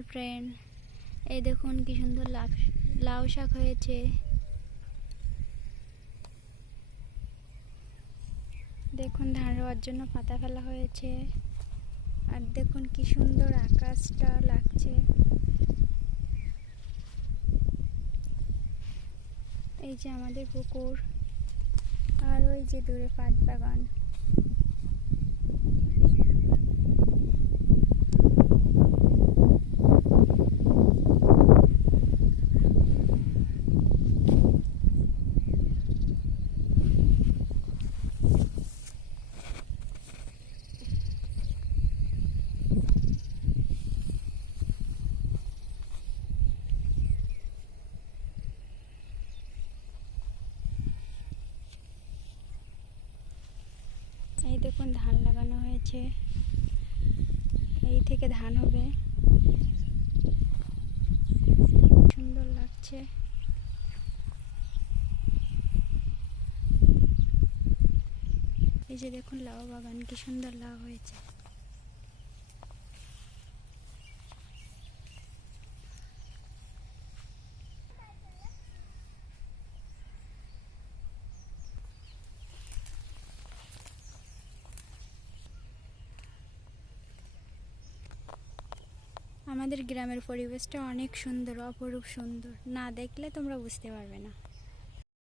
All friend এই দেখুন কি সুন্দর লাউ শাক হয়েছে। দেখুন ধান রোয়ার জন্য পাতা ফেলা হয়েছে। আর দেখুন কি সুন্দর আকাশটা লাগছে। এই যে আমাদের পুকুর। আর ওই যে দূরে পাট বাগান। এই দেখুন ধান লাগানো হয়েছে। এই থেকে ধান হবে। সুন্দর লাগছে। এই যে দেখুন লাউ বাগান, কি সুন্দর লাউ হয়েছে। আমাদের গ্রামের পরিবেশটা অনেক সুন্দর অপরূপ সুন্দর। না দেখলে তোমরা বুঝতে পারবে না।